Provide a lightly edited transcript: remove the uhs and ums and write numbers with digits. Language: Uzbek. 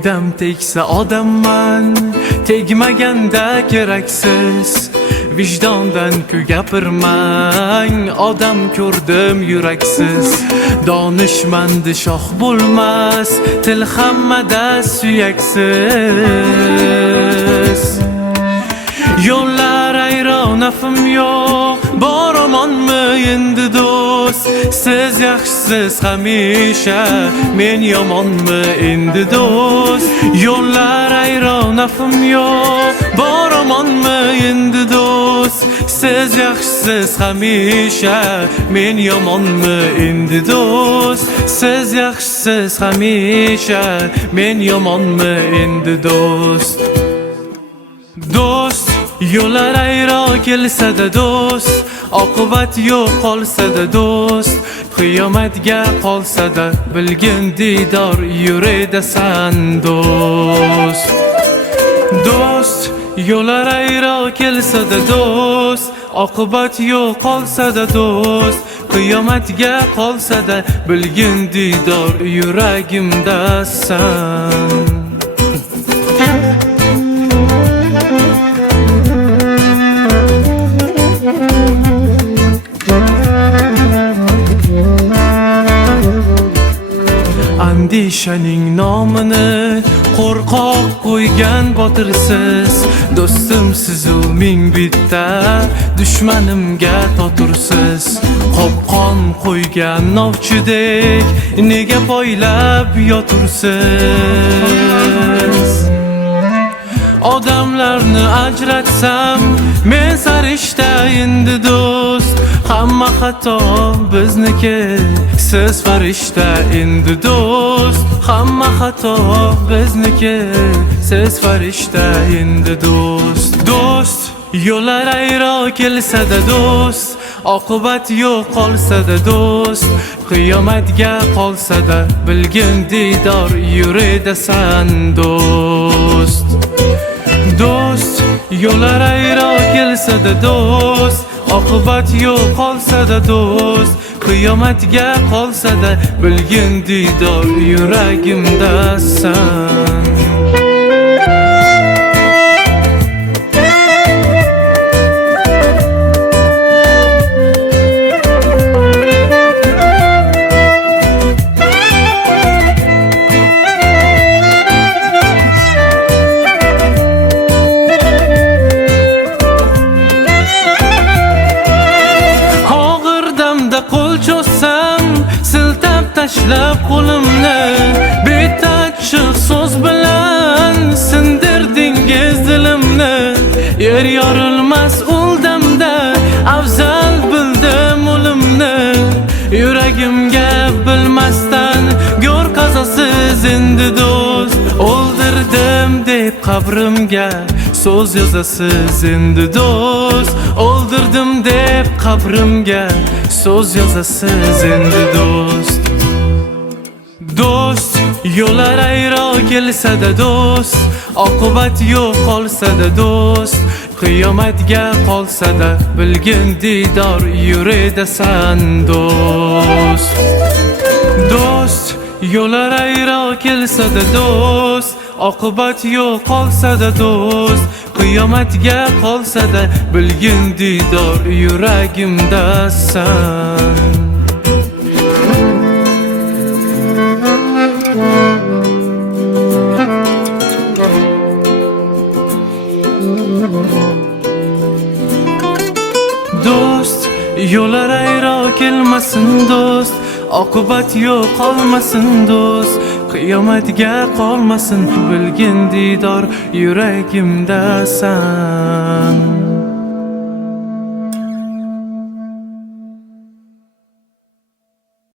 foydam tegsa odamman, tegmaganda keraksiz. Vijdondan ku gapirmang, odam ko'rdim yuraksiz. Donishmandi shoh bo'lmas, til hammada suyaksiz. Yo'llar ayron, nafim yo'q, boramanmi endi do'st? Siz yaxshisiz hamisha, men yomonmi endi do'st? Yo'llar ayron, nafim yo'q, boramanmi endi do'st? Siz yaxshisiz hamisha, men yomonmi endi do'st? Siz yaxshisiz hamisha, men yomonmi endi do'st? Do'st, yo'llar ayro kelsa-da do'st, oqibat yo'q qolsa-da do'st, qiyomatga qolsa-da bilgin didor yuridasan do'st. Do'st, yo'llar ayro kelsa-da do'st, oqibat yo'q qolsa-da do'st, qiyomatga qolsa-da bilgin didor yuragimdasan. Andishaning nomini qo'rqoq qo'ygan botirsiz. Do'stim sizu ming bitta, dushmanimga totursiz. Qopqon qo'ygan novchidek nega poylab yotursiz? Odamlarni ajratsam, men sarishta endi do'st. Hamma xato bizniki, siz farishta endi do'st. Hamma xato bizniki, siz farishta endi do'st. Do'st, yo'llar ayro kelsa-da do'st, oqibat yo'q qolsa-da do'st, qiyomatga qolsa-da bilgin didor yuridasan do'st. Do'st, yo'llar ayro kelsa-da do'st, oqibat yo'q qolsa-da do'st, qiyomatga qolsa-da bilgin didor yuragimdasan. Tashlab qo'limni, betachiq so'z bilan sindirdingiz dilimni. Yer yorilmas o'ldamda, afzal bildim o'limni. Yuragimga bilmasdan go'r qazasiz endi do'st. O'ldirdim deb qabrimga so'z yozasiz endi do'st. O'ldirdim deb qabrimga so'z yozasiz endi do'st. Do'st, yo'llar ayro kelsa-da do'st, oqibat yo'q qolsa-da do'st, qiyomatga qolsa-da bilgin didor yuridasan do'st. Do'st, yo'llar ayro kelsa-da do'st, oqibat yo'q qolsa-da do'st, qiyomatga qolsa-da bilgin didor yuragimdasan. Do'st, yo'llar ayro kelmasin do'st, oqibat yo'q qolmasin do'st, qiyomatga qolmasin bilgin didor yuragimdasan.